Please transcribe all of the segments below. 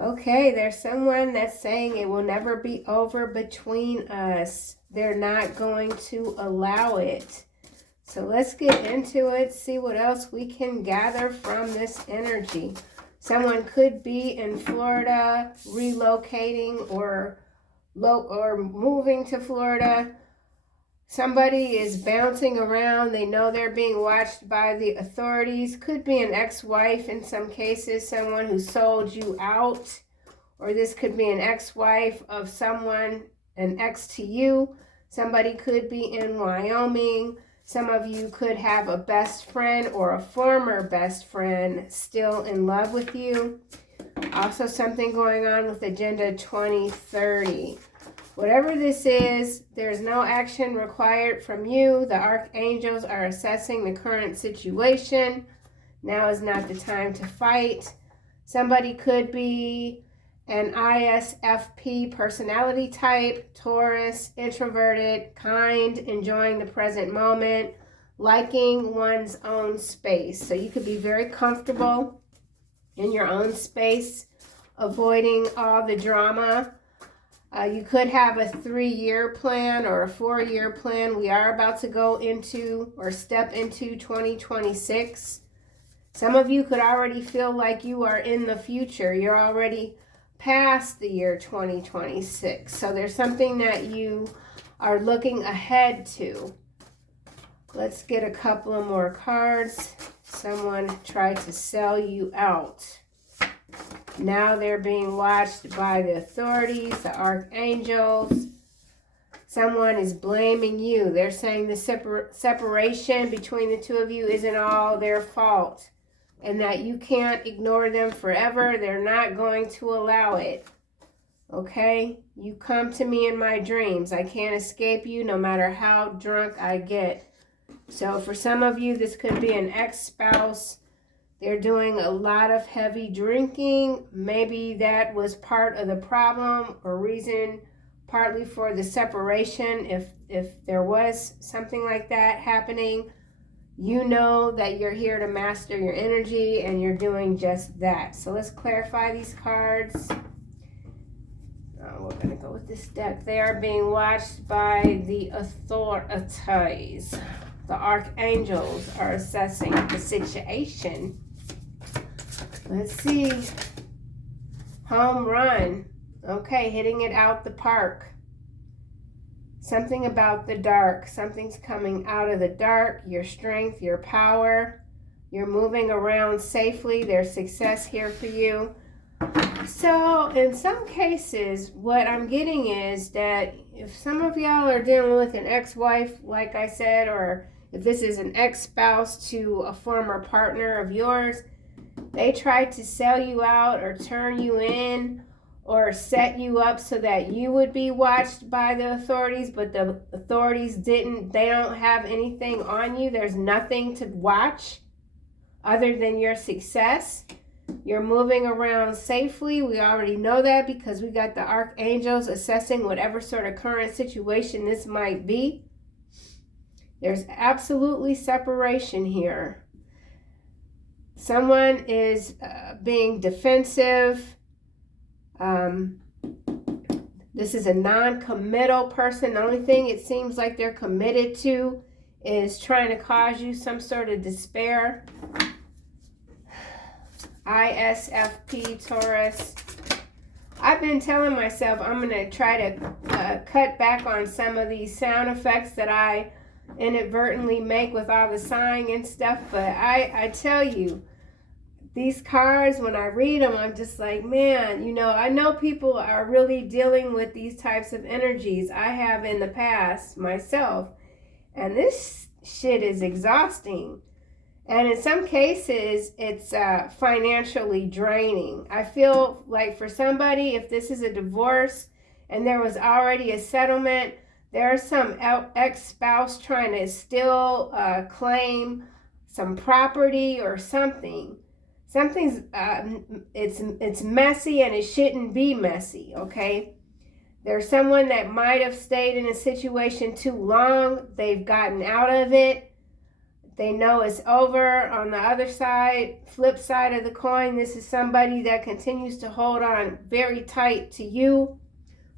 Okay, there's someone that's saying it will never be over between us. They're not going to allow it. So let's get into it, see what else we can gather from this energy. Someone could be in Florida, relocating or moving to Florida. Somebody is bouncing around. They know they're being watched by the authorities. Could be an ex-wife in some cases, someone who sold you out. Or this could be an ex-wife of someone, an ex to you. Somebody could be in Wyoming. Some of you could have a best friend or a former best friend still in love with you. Also something going on with Agenda 2030. Whatever this is, there's no action required from you. The archangels are assessing the current situation. Now is not the time to fight. Somebody could be an ISFP personality type, Taurus, introverted, kind, enjoying the present moment, liking one's own space. So you could be very comfortable in your own space, avoiding all the drama. You could have a 3-year plan or a 4-year plan. We are about to go into or step into 2026. Some of you could already feel like you are in the future. You're already past the year 2026. So there's something that you are looking ahead to. Let's get a couple of more cards. Someone tried to sell you out. Now they're being watched by the authorities, the archangels. Someone is blaming you. They're saying the separation between the two of you isn't all their fault and that you can't ignore them forever. They're not going to allow it. Okay? You come to me in my dreams. I can't escape you no matter how drunk I get. So for some of you, this could be an ex-spouse. They're doing a lot of heavy drinking. Maybe that was part of the problem or reason partly for the separation. If there was something like that happening, you know that you're here to master your energy and you're doing just that. So let's clarify these cards. We're going to go with this deck. They are being watched by the authorities. The archangels are assessing the situation. Let's see. Home run. Okay, hitting it out the park. Something about the dark. Something's coming out of the dark. Your strength, your power. You're moving around safely. There's success here for you. So in some cases, what I'm getting is that if some of y'all are dealing with an ex-wife, like I said, or if this is an ex-spouse to a former partner of yours, they tried to sell you out or turn you in or set you up so that you would be watched by the authorities, but the authorities they don't have anything on you. There's nothing to watch other than your success. You're moving around safely. We already know that because we got the archangels assessing whatever sort of current situation this might be. There's absolutely separation here. Someone is being defensive. This is a non-committal person. The only thing it seems like they're committed to is trying to cause you some sort of despair. ISFP, Taurus. I've been telling myself I'm going to try to cut back on some of these sound effects that I inadvertently make with all the sighing and stuff, but I tell you, these cards, when I read them, I'm just like, man, you know, I know people are really dealing with these types of energies. I have in the past myself, and this shit is exhausting. And in some cases, it's financially draining. I feel like for somebody, if this is a divorce and there was already a settlement, there's some ex-spouse trying to still claim some property or something. Something's, it's messy and it shouldn't be messy, okay? There's someone that might have stayed in a situation too long. They've gotten out of it. they know it's over. On the other side, flip side of the coin, this is somebody that continues to hold on very tight to you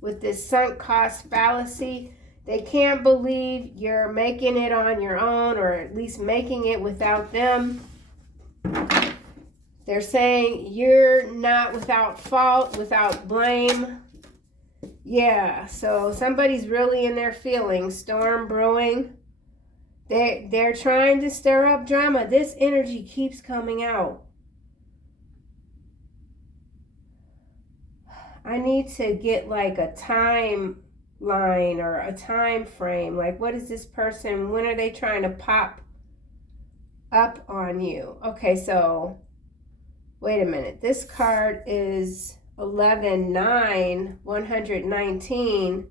with this sunk cost fallacy. They can't believe you're making it on your own, or at least making it without them. They're saying you're not without fault, without blame. Yeah, so somebody's really in their feelings. Storm brewing. They're trying to stir up drama. This energy keeps coming out. I need to get like a timeline or a time frame. Like, what is this person? When are they trying to pop up on you? Okay, so wait a minute. This card is 11/9, 119.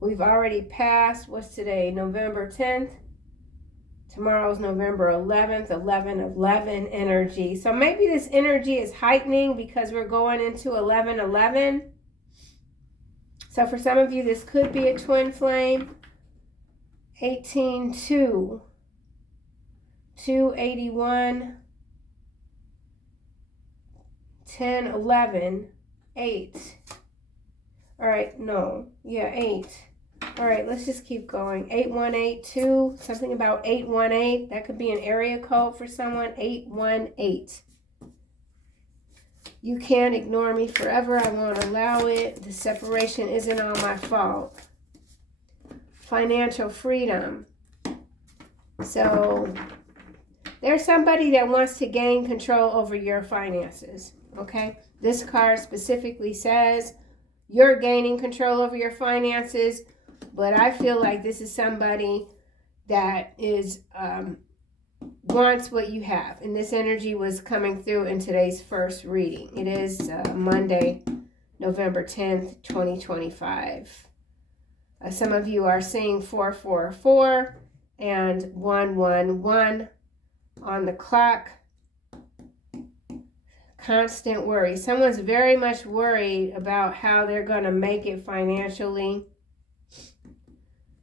We've already passed, what's today, November 10th? Tomorrow's November 11th, 11/11 energy. So maybe this energy is heightening because we're going into 11/11. So for some of you, this could be a twin flame. 18/2, 281, 10/11, 8. All right, no, yeah, 8. All right, let's just keep going. 8182, something about 818. That could be an area code for someone. 818. You can't ignore me forever. I won't allow it. The separation isn't all my fault. Financial freedom. So there's somebody that wants to gain control over your finances, okay? This card specifically says you're gaining control over your finances. But I feel like this is somebody that is wants what you have. And this energy was coming through in today's first reading. It is Monday, November 10th, 2025. Some of you are seeing 444 and 111 on the clock. Constant worry. Someone's very much worried about how they're going to make it financially.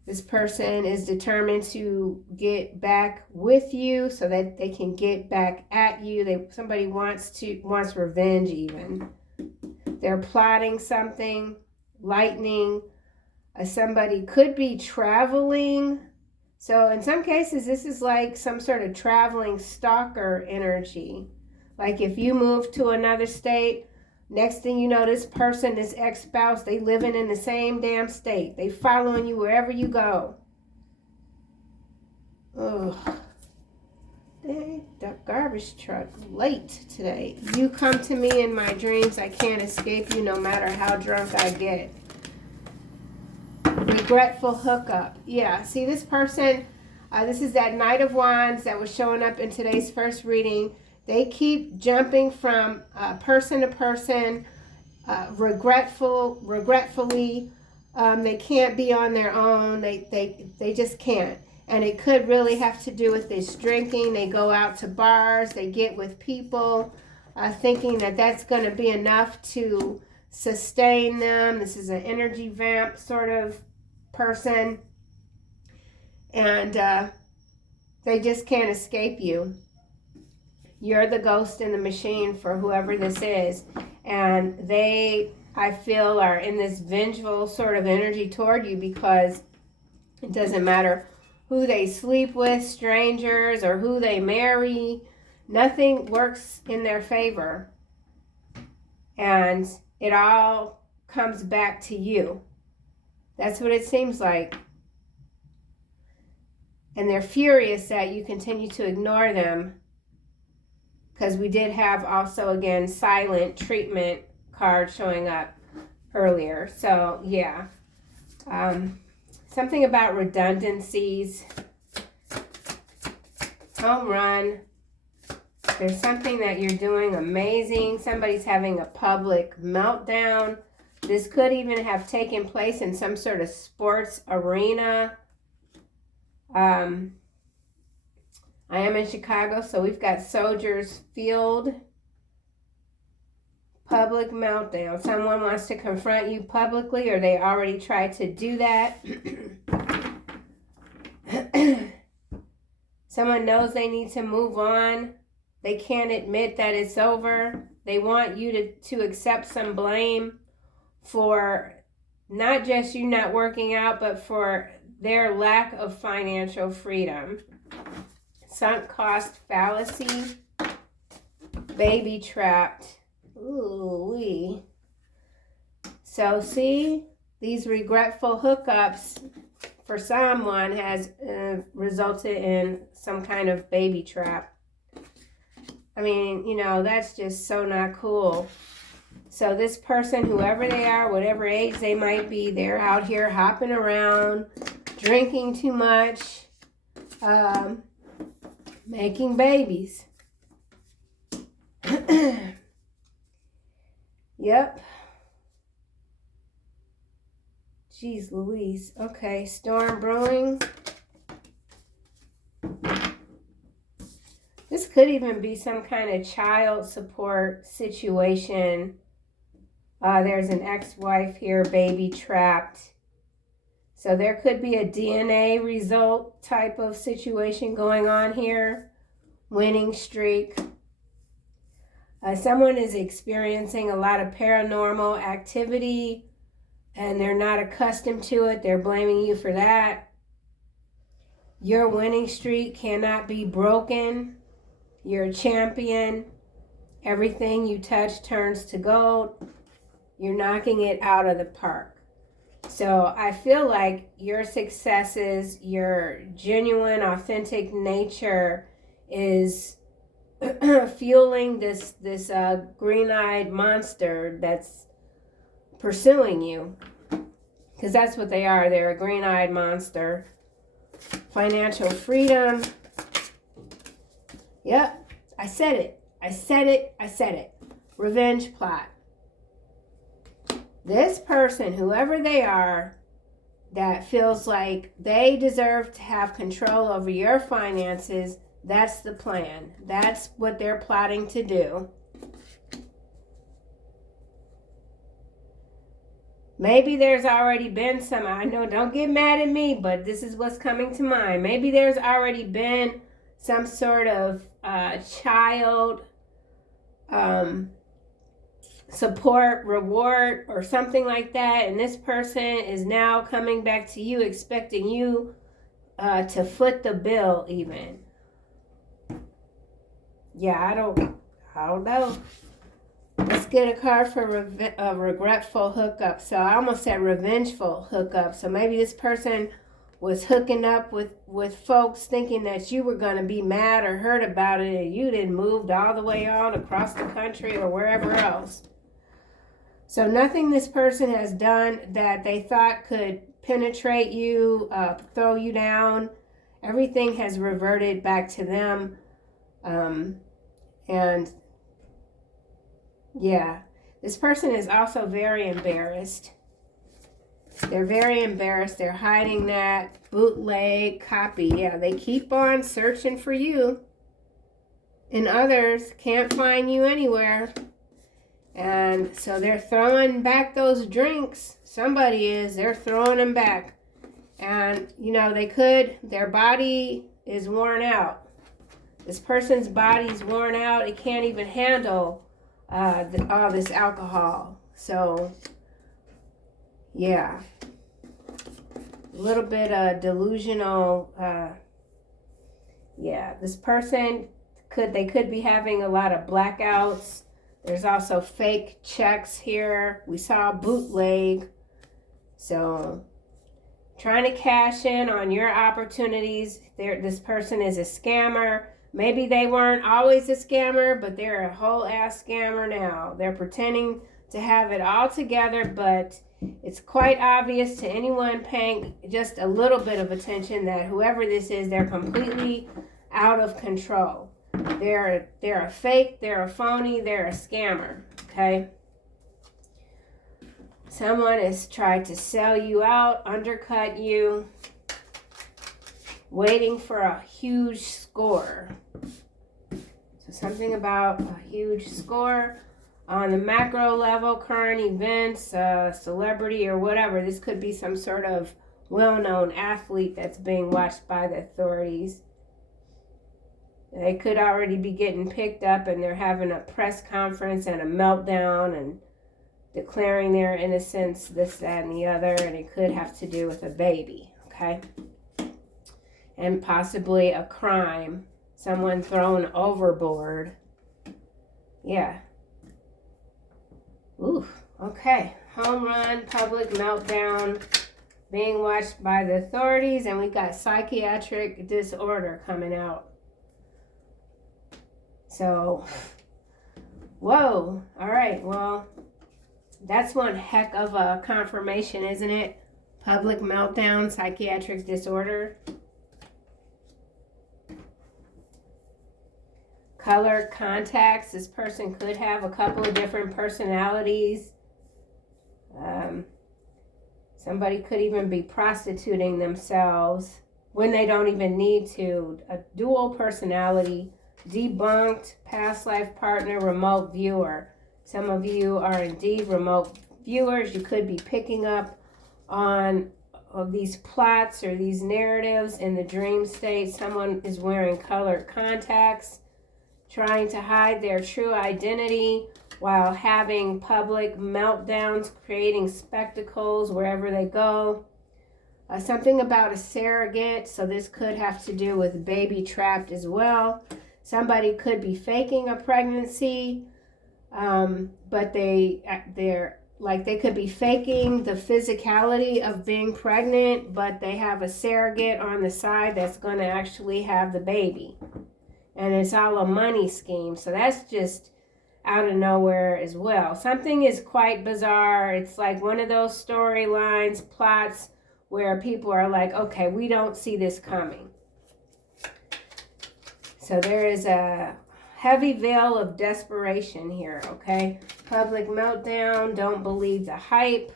This person is determined to get back with you so that they can get back at you. Somebody wants revenge even. They're plotting something, lightning. Somebody could be traveling. So in some cases, this is like some sort of traveling stalker energy. Like if you move to another state, next thing you know, this person, this ex-spouse, they living in the same damn state. They following you wherever you go. Ugh. Dang, that garbage truck late today. You come to me in my dreams. I can't escape you no matter how drunk I get. Regretful hookup. Yeah, see this person, this is that Knight of Wands that was showing up in today's first reading. They keep jumping from person to person, regretfully. They can't be on their own. They just can't. And it could really have to do with this drinking. They go out to bars. They get with people, thinking that that's going to be enough to sustain them. This is an energy vamp sort of person. And they just can't escape you. You're the ghost in the machine for whoever this is. And they, I feel, are in this vengeful sort of energy toward you because it doesn't matter who they sleep with, strangers, or who they marry. Nothing works in their favor. And it all comes back to you. That's what it seems like. And they're furious that you continue to ignore them. Because we did have also, again, silent treatment card showing up earlier. So, yeah. Something about redundancies. Home run. There's something that you're doing amazing. Somebody's having a public meltdown. This could even have taken place in some sort of sports arena. I am in Chicago, so we've got Soldiers Field. Public meltdown. Someone wants to confront you publicly, or they already tried to do that. Someone knows they need to move on. They can't admit that it's over. They want you to accept some blame for not just you not working out, but for their lack of financial freedom. Sunk cost fallacy. Baby trapped. Ooh-wee. So see, these regretful hookups for someone has resulted in some kind of baby trap. I mean, you know, that's just so not cool. So this person, whoever they are, whatever age they might be, they're out here hopping around, drinking too much, making babies. Yep. Jeez Louise. Okay, storm brewing. This could even be some kind of child support situation. There's an ex-wife here, baby trapped. So there could be a DNA result type of situation going on here. Winning streak. Someone is experiencing a lot of paranormal activity and they're not accustomed to it. They're blaming you for that. Your winning streak cannot be broken. You're a champion. Everything you touch turns to gold. You're knocking it out of the park. So I feel like your successes, your genuine, authentic nature is fueling this green-eyed monster that's pursuing you. Because that's what they are. They're a green-eyed monster. Financial freedom. Yep, I said it. I said it. I said it. Revenge plot. This person, whoever they are, that feels like they deserve to have control over your finances, that's the plan. That's what they're plotting to do. Maybe there's already been some, I know, don't get mad at me, but this is what's coming to mind. Maybe there's already been some sort of child support, reward, or something like that. And this person is now coming back to you, expecting you to foot the bill even. Yeah, I don't know. Let's get a card for regretful hookup. So I almost said revengeful hookup. So maybe this person was hooking up with folks thinking that you were going to be mad or hurt about it, and you didn't moved all the way on across the country or wherever else. So nothing this person has done that they thought could penetrate you, throw you down. Everything has reverted back to them. And yeah, this person is also very embarrassed. They're very embarrassed. They're hiding that bootleg copy. Yeah, they keep on searching for you. And others can't find you anywhere. And so they're throwing back those drinks. Somebody is. They're throwing them back. And, you know, their body is worn out. This person's body's worn out. It can't even handle all this alcohol. So, yeah. A little bit delusional. Yeah, this person could be having a lot of blackouts. There's also fake checks here. We saw bootleg. So, trying to cash in on your opportunities. This person is a scammer. Maybe they weren't always a scammer, but they're a whole ass scammer now. They're pretending to have it all together, but it's quite obvious to anyone paying just a little bit of attention that whoever this is, they're completely out of control. They're a fake, they're a phony, they're a scammer, okay? Someone has tried to sell you out, undercut you, waiting for a huge score. So something about a huge score on the macro level, current events, celebrity or whatever. This could be some sort of well-known athlete that's being watched by the authorities. They could already be getting picked up and they're having a press conference and a meltdown and declaring their innocence, this, that, and the other. And it could have to do with a baby, okay? And possibly a crime. Someone thrown overboard. Yeah. Ooh, okay. Home run, public meltdown, being watched by the authorities, and we got psychiatric disorder coming out. So, whoa. All right, well, that's one heck of a confirmation, isn't it? Public meltdown, psychiatric disorder. Color contacts. This person could have a couple of different personalities. Somebody could even be prostituting themselves when they don't even need to. A dual personality, debunked, past life partner, remote viewer. Some of you are indeed remote viewers. You could be picking up on these plots or these narratives in the dream state. Someone is wearing colored contacts, trying to hide their true identity while having public meltdowns, creating spectacles wherever they go. Something about a surrogate, so this could have to do with baby trapped as well. Somebody could be faking a pregnancy, but they could be faking the physicality of being pregnant, but they have a surrogate on the side that's going to actually have the baby. And it's all a money scheme. So that's just out of nowhere as well. Something is quite bizarre. It's like one of those storylines, plots, where people are like, okay, we don't see this coming. So there is a heavy veil of desperation here, okay? Public meltdown, don't believe the hype.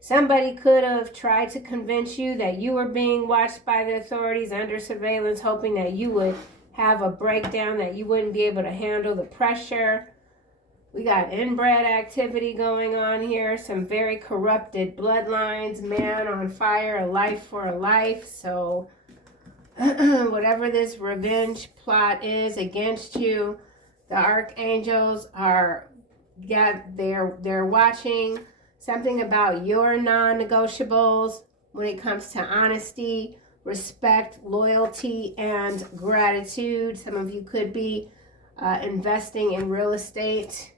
Somebody could have tried to convince you that you were being watched by the authorities under surveillance, hoping that you would have a breakdown, that you wouldn't be able to handle the pressure. We got inbred activity going on here, some very corrupted bloodlines, man on fire, a life for a life. So whatever this revenge plot is against you, the archangels they're watching. Something about your non-negotiables when it comes to honesty, respect, loyalty, and gratitude. Some of you could be investing in real estate.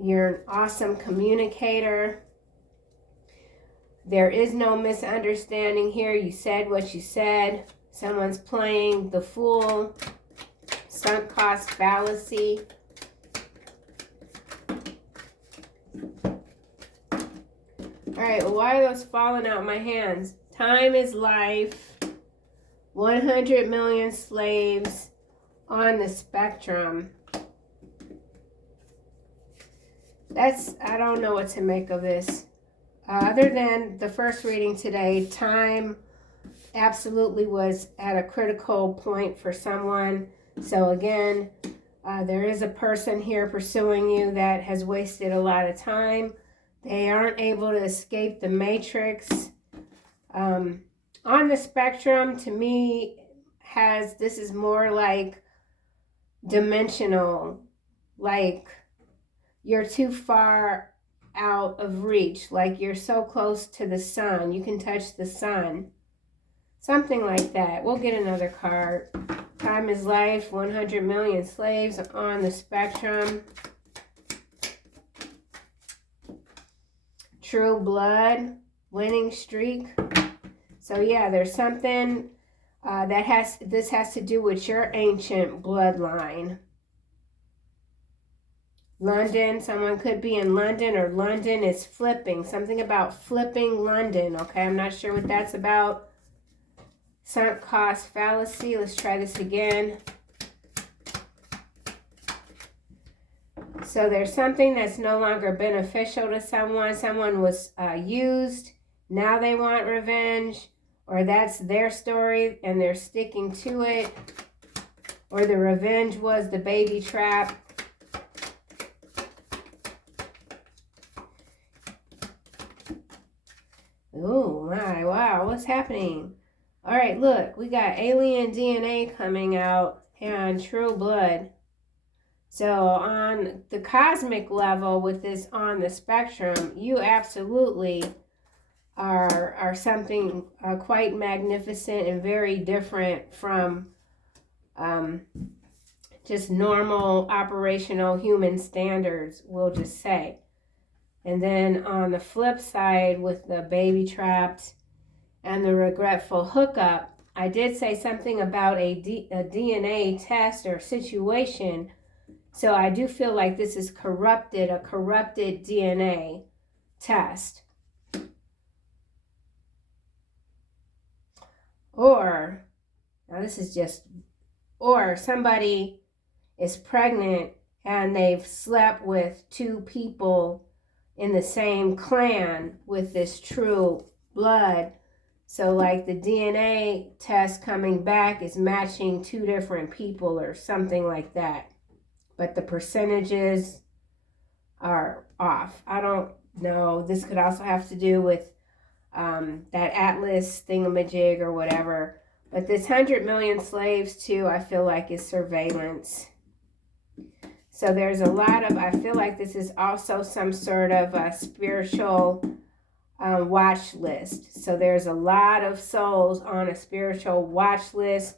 You're an awesome communicator. There is no misunderstanding here. You said what you said. Someone's playing the fool, sunk cost fallacy. All right, well, why are those falling out my hands? Time is life. 100 million slaves on the spectrum. I don't know what to make of this. Other than the first reading today, time absolutely was at a critical point for someone. So again, there is a person here pursuing you that has wasted a lot of time. They aren't able to escape the matrix. On the spectrum, to me, this is more like dimensional, like you're too far out of reach, like you're so close to the sun, you can touch the sun. Something like that. We'll get another card. Time is life, 100 million slaves on the spectrum. True blood, winning streak. So yeah, there's something this has to do with your ancient bloodline. London, someone could be in London, or London is flipping. Something about flipping London, okay? I'm not sure what that's about. Sunk cost fallacy. Let's try this again. So there's something that's no longer beneficial to someone. Someone was used. Now they want revenge. Or that's their story and they're sticking to it. Or the revenge was the baby trap. Oh my, wow, what's happening? All right, look, we got alien DNA coming out and true blood. So on the cosmic level with this on the spectrum, you absolutely are something quite magnificent and very different from just normal operational human standards, we'll just say. And then on the flip side with the baby trapped and the regretful hookup, I did say something about a DNA test or situation. So I do feel like this is a corrupted DNA test. Or, now this is just, or somebody is pregnant and they've slept with two people in the same clan with this true blood. So like the DNA test coming back is matching two different people or something like that. But the percentages are off. I don't know. This could also have to do with that Atlas thingamajig or whatever. But this 100 million slaves too, I feel like is surveillance. So there's a lot of, I feel like this is also some sort of a spiritual watch list. So there's a lot of souls on a spiritual watch list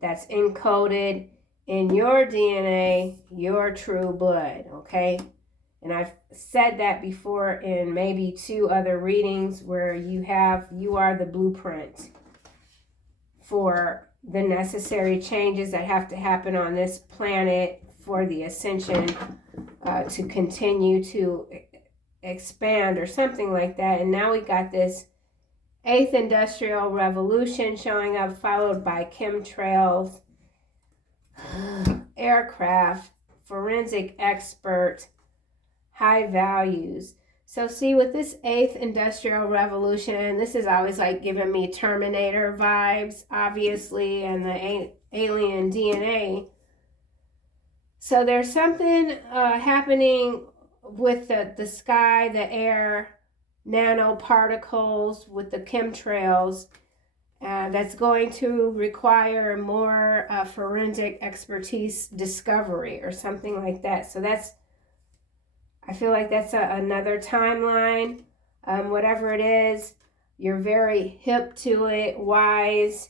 that's encoded in your DNA, your true blood, okay? And I've said that before in maybe 2 other readings where you are the blueprint for the necessary changes that have to happen on this planet for the ascension to continue to expand or something like that. And now we got this 8th industrial revolution showing up, followed by chemtrails, aircraft, forensic expert, high values. So see, with this 8th industrial revolution, this is always like giving me Terminator vibes, obviously, and the alien DNA. So there's something happening with the sky, the air, nanoparticles, with the chemtrails, that's going to require more forensic expertise discovery or something like that. So I feel like that's another timeline. Whatever it is, you're very hip to it, wise,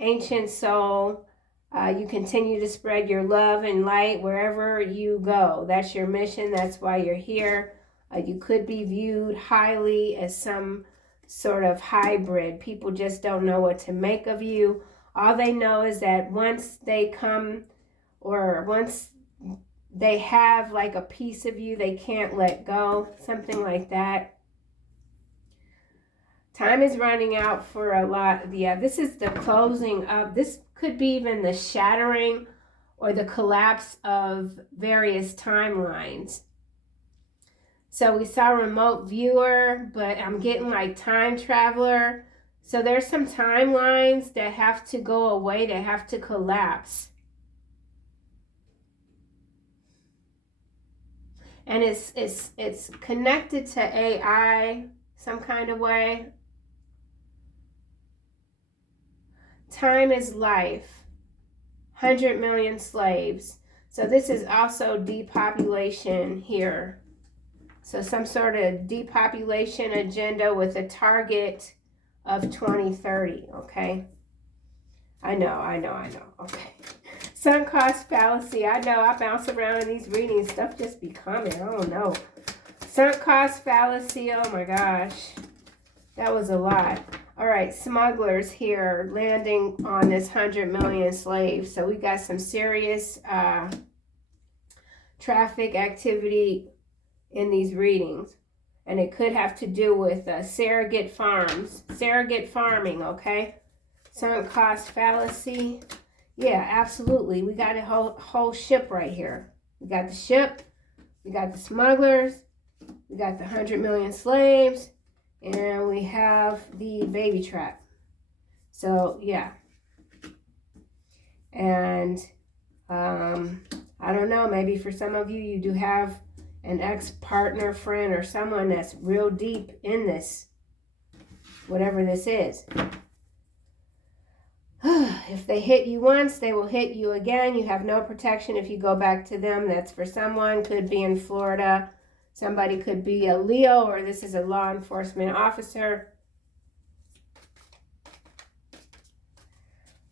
ancient soul. You continue to spread your love and light wherever you go. That's your mission. That's why you're here. You could be viewed highly as some sort of hybrid. People just don't know what to make of you. All they know is that once they come, or once they have like a piece of you, they can't let go. Something like that. Time is running out for a lot. Yeah, this is the closing of, this could be even the shattering or the collapse of various timelines. So we saw remote viewer, but I'm getting like time traveler. So there's some timelines that have to go away, that have to collapse. And it's connected to AI some kind of way. Time is life. 100 million slaves. So this is also depopulation here. So some sort of depopulation agenda with a target of 2030, okay? I know. Okay. Sunk cost fallacy. I know I bounce around in these readings. Stuff just be coming. I don't know. Sunk cost fallacy. Oh my gosh. That was a lot. All right, smugglers here landing on this 100 million slaves. So we got some serious traffic activity in these readings. And it could have to do with surrogate farms. Surrogate farming, okay? Sunk cost fallacy. Yeah, absolutely. We got a whole ship right here. We got the ship. We got the smugglers. We got the 100 million slaves. And we have the baby trap. So, yeah. And I don't know, maybe for some of you, you do have an ex-partner, friend, or someone that's real deep in this, whatever this is. If they hit you once, they will hit you again. You have no protection if you go back to them. That's for someone. Could be in Florida. Somebody could be a Leo, or this is a law enforcement officer.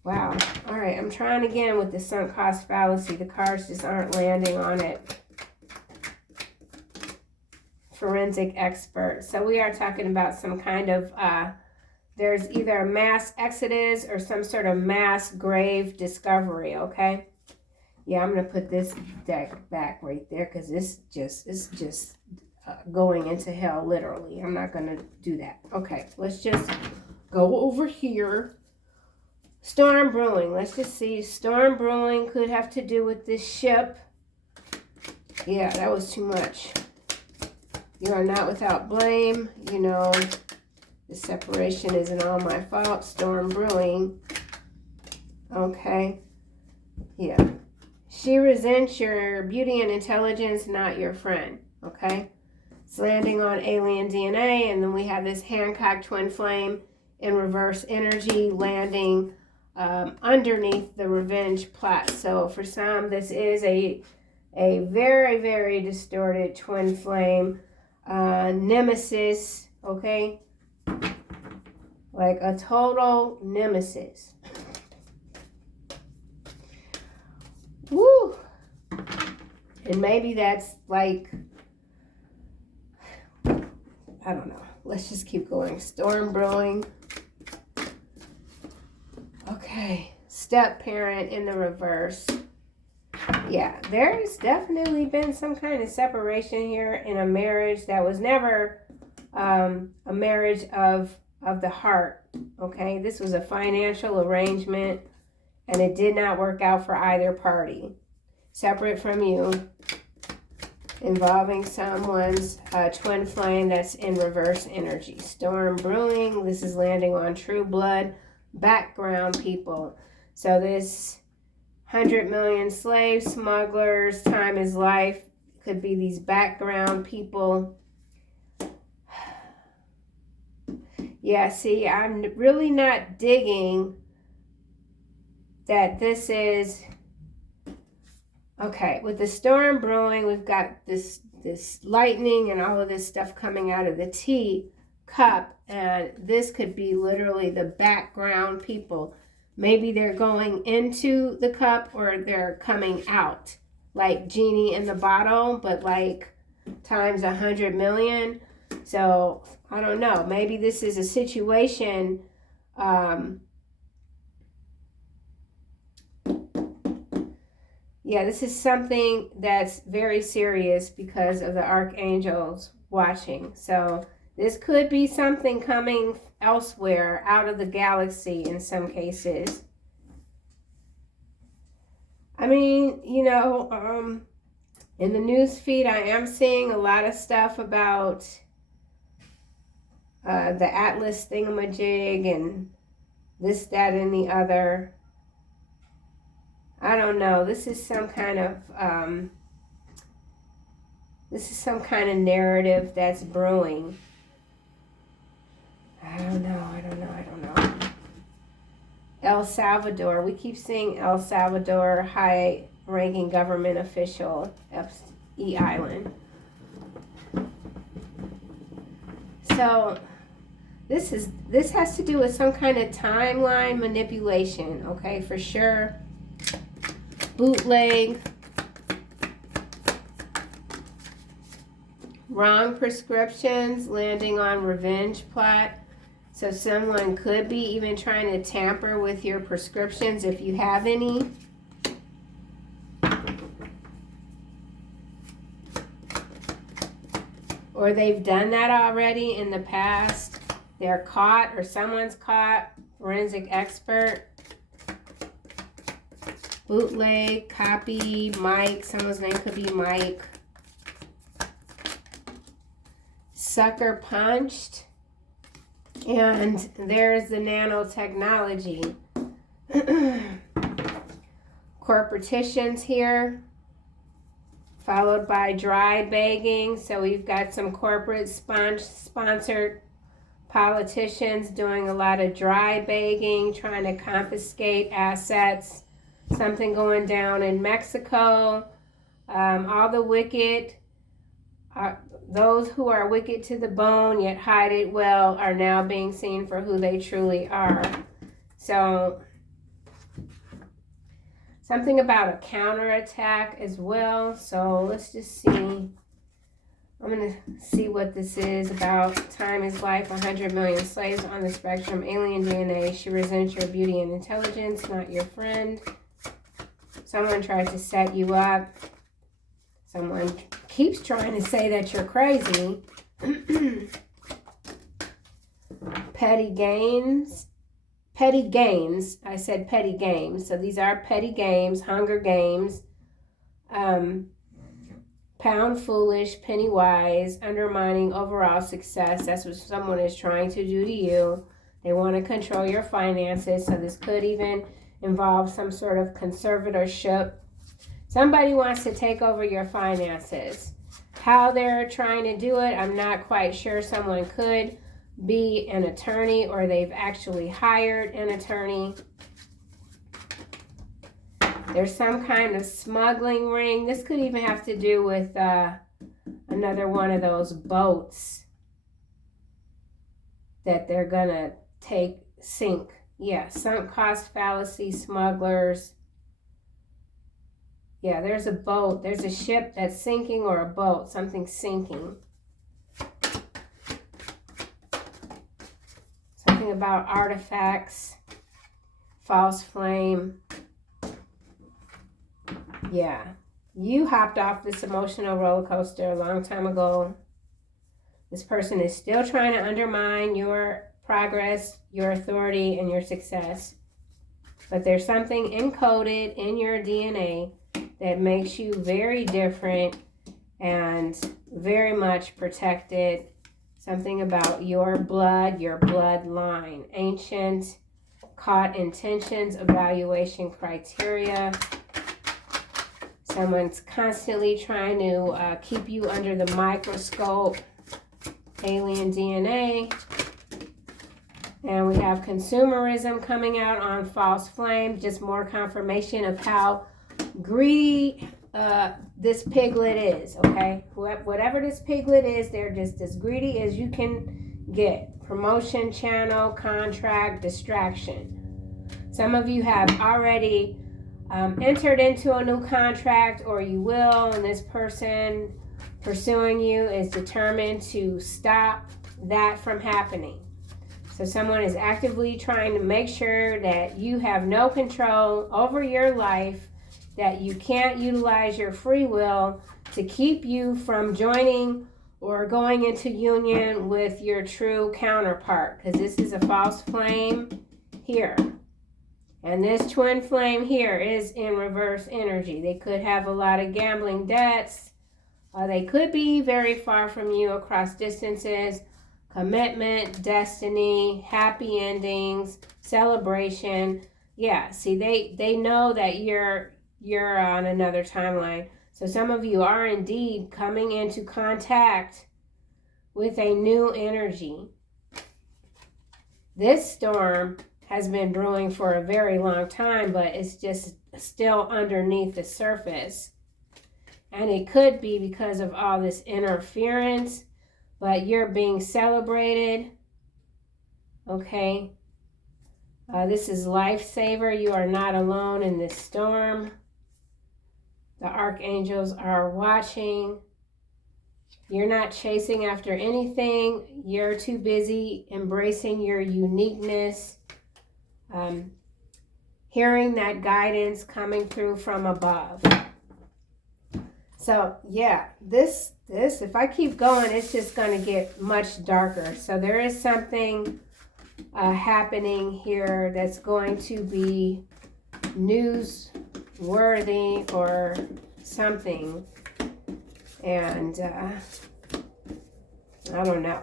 Wow. All right, I'm trying again with the sunk cost fallacy. The cards just aren't landing on it. Forensic expert. So we are talking about some kind of, there's either a mass exodus or some sort of mass grave discovery, okay? Yeah, I'm going to put this deck back right there because it's just going into hell, literally. I'm not going to do that. Okay, let's just go over here. Storm brewing. Let's just see. Storm brewing could have to do with this ship. Yeah, that was too much. You are not without blame. You know, the separation isn't all my fault. Storm brewing. Okay. Yeah. She resents your beauty and intelligence, not your friend. Okay. It's landing on alien DNA. And then we have this Hancock twin flame in reverse energy landing underneath the revenge plot. So for some, this is a very, very distorted twin flame nemesis, okay? Like a total nemesis. Woo! And maybe that's like, I don't know. Let's just keep going. Storm brewing. Okay, step parent in the reverse. Yeah, there's definitely been some kind of separation here in a marriage that was never a marriage of the heart. Okay, this was a financial arrangement and it did not work out for either party. Separate from you, involving someone's twin flame that's in reverse energy. Storm brewing. This is landing on true blood. Background people. So this 100 million slaves, smugglers, time is life, could be these background people. Yeah, see, I'm really not digging that this is, okay, with the storm brewing, we've got this lightning and all of this stuff coming out of the tea cup, and this could be literally the background people. Maybe they're going into the cup or they're coming out, like genie in the bottle, but like times 100 million. So I don't know, maybe this is a situation yeah, this is something that's very serious because of the archangels watching. So this could be something coming elsewhere out of the galaxy in some cases. I mean, you know, in the news feed, I am seeing a lot of stuff about the Atlas thingamajig and this, that, and the other. I don't know. This is some kind of narrative that's brewing. I don't know. El Salvador. We keep seeing El Salvador, high-ranking government official, E Island. So this has to do with some kind of timeline manipulation, okay, for sure. Bootleg. Wrong prescriptions, landing on revenge plot. So someone could be even trying to tamper with your prescriptions if you have any. Or they've done that already in the past. They're caught or someone's caught. Forensic expert. Bootleg, copy, Mike. Someone's name could be Mike. Sucker punched. And there's the nanotechnology. Corporatitions here. Followed by dry begging. So we've got some corporate sponsored Politicians doing a lot of dry begging, trying to confiscate assets. Something going down in Mexico. All the wicked, those who are wicked to the bone yet hide it well, are now being seen for who they truly are. So something about a counterattack as well. So let's just see. I'm going to see what this is about. Time is life, 100 million slaves on the spectrum, alien DNA. She resents your beauty and intelligence, not your friend. Someone tried to set you up. Someone keeps trying to say that you're crazy. Petty gains. Petty games. I said petty games. So these are petty games, Hunger Games. Pound foolish, penny wise, undermining overall success. That's what someone is trying to do to you. They want to control your finances. So this could even involve some sort of conservatorship. Somebody wants to take over your finances. How they're trying to do it, I'm not quite sure. Someone could be an attorney, or they've actually hired an attorney. There's some kind of smuggling ring. This could even have to do with another one of those boats that they're going to sink. Yeah, sunk cost fallacy, smugglers. Yeah, there's a boat. There's a ship that's sinking, or a boat. Something sinking. Something about artifacts. False flame. Yeah, you hopped off this emotional roller coaster a long time ago. This person is still trying to undermine your progress, your authority, and your success. But there's something encoded in your DNA that makes you very different and very much protected. Something about your blood, your bloodline. Ancient, caught intentions, evaluation criteria. Someone's constantly trying to keep you under the microscope. Alien DNA. And we have consumerism coming out on false flame. Just more confirmation of how greedy this piglet is, okay? Whatever this piglet is, they're just as greedy as you can get. Promotion, channel, contract, distraction. Some of you have already entered into a new contract, or you will, and this person pursuing you is determined to stop that from happening. So someone is actively trying to make sure that you have no control over your life, that you can't utilize your free will to keep you from joining or going into union with your true counterpart, because this is a false flame here. And this twin flame here is in reverse energy. They could have a lot of gambling debts. They could be very far from you across distances. Commitment, destiny, happy endings, celebration. Yeah, see, they know that you're on another timeline. So some of you are indeed coming into contact with a new energy. This storm has been brewing for a very long time, but it's just still underneath the surface. And it could be because of all this interference, but you're being celebrated. Okay. This is lifesaver. You are not alone in this storm. The archangels are watching. You're not chasing after anything. You're too busy embracing your uniqueness. Hearing that guidance coming through from above. So yeah, this, if I keep going, it's just going to get much darker. So there is something happening here that's going to be newsworthy or something. And I don't know.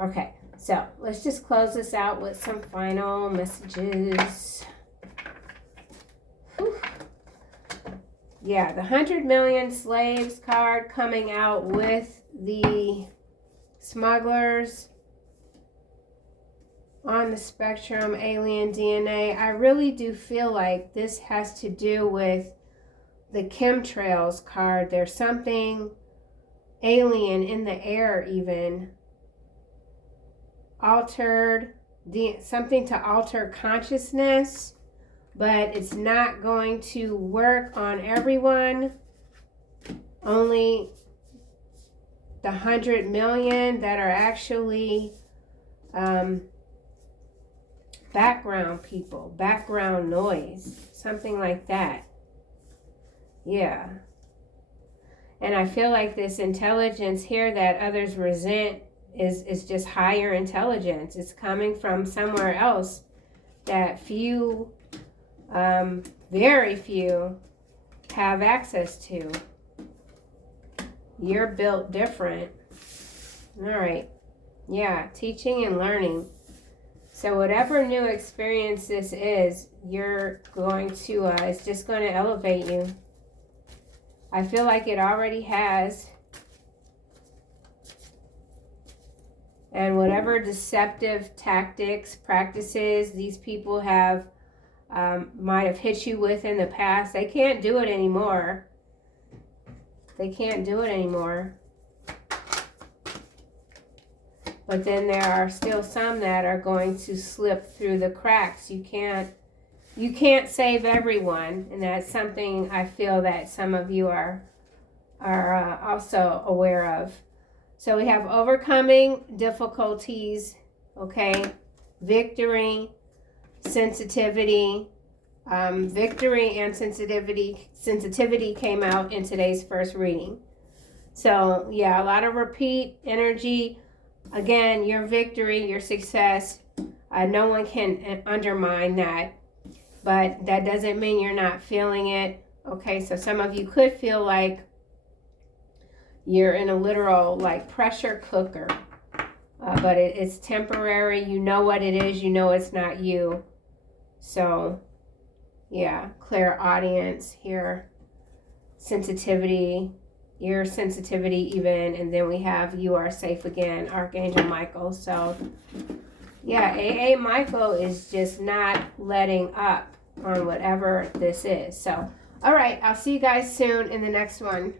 Okay, so let's just close this out with some final messages. Whew. Yeah, the 100 million slaves card coming out with the smugglers. on the spectrum, alien DNA. I really do feel like this has to do with the chemtrails card. There's something alien in the air, even altered, something to alter consciousness, but it's not going to work on everyone. Only the 100 million that are actually background people, background noise, something like that. Yeah. And I feel like this intelligence here that others resent is just higher intelligence. It's coming from somewhere else that few, very few, have access to. You're built different. All right. Yeah, teaching and learning. So whatever new experience this is, you're going to, it's just going to elevate you. I feel like it already has. And whatever deceptive tactics, practices these people have, might have hit you with in the past, they can't do it anymore. They can't do it anymore. But then there are still some that are going to slip through the cracks. You can't save everyone, and that's something I feel that some of you are also aware of. So we have overcoming difficulties, okay, victory, sensitivity. Victory and sensitivity came out in today's first reading. So yeah, a lot of repeat energy. Again, your victory, your success, no one can undermine that, but that doesn't mean you're not feeling it. Okay, so some of you could feel like you're in a literal like pressure cooker, but it's temporary. You know what it is. You know it's not you. So yeah, clairaudience here, sensitivity, your sensitivity even, and then we have you are safe again, Archangel Michael. So yeah, AA Michael is just not letting up on whatever this is. So all right, I'll see you guys soon in the next one.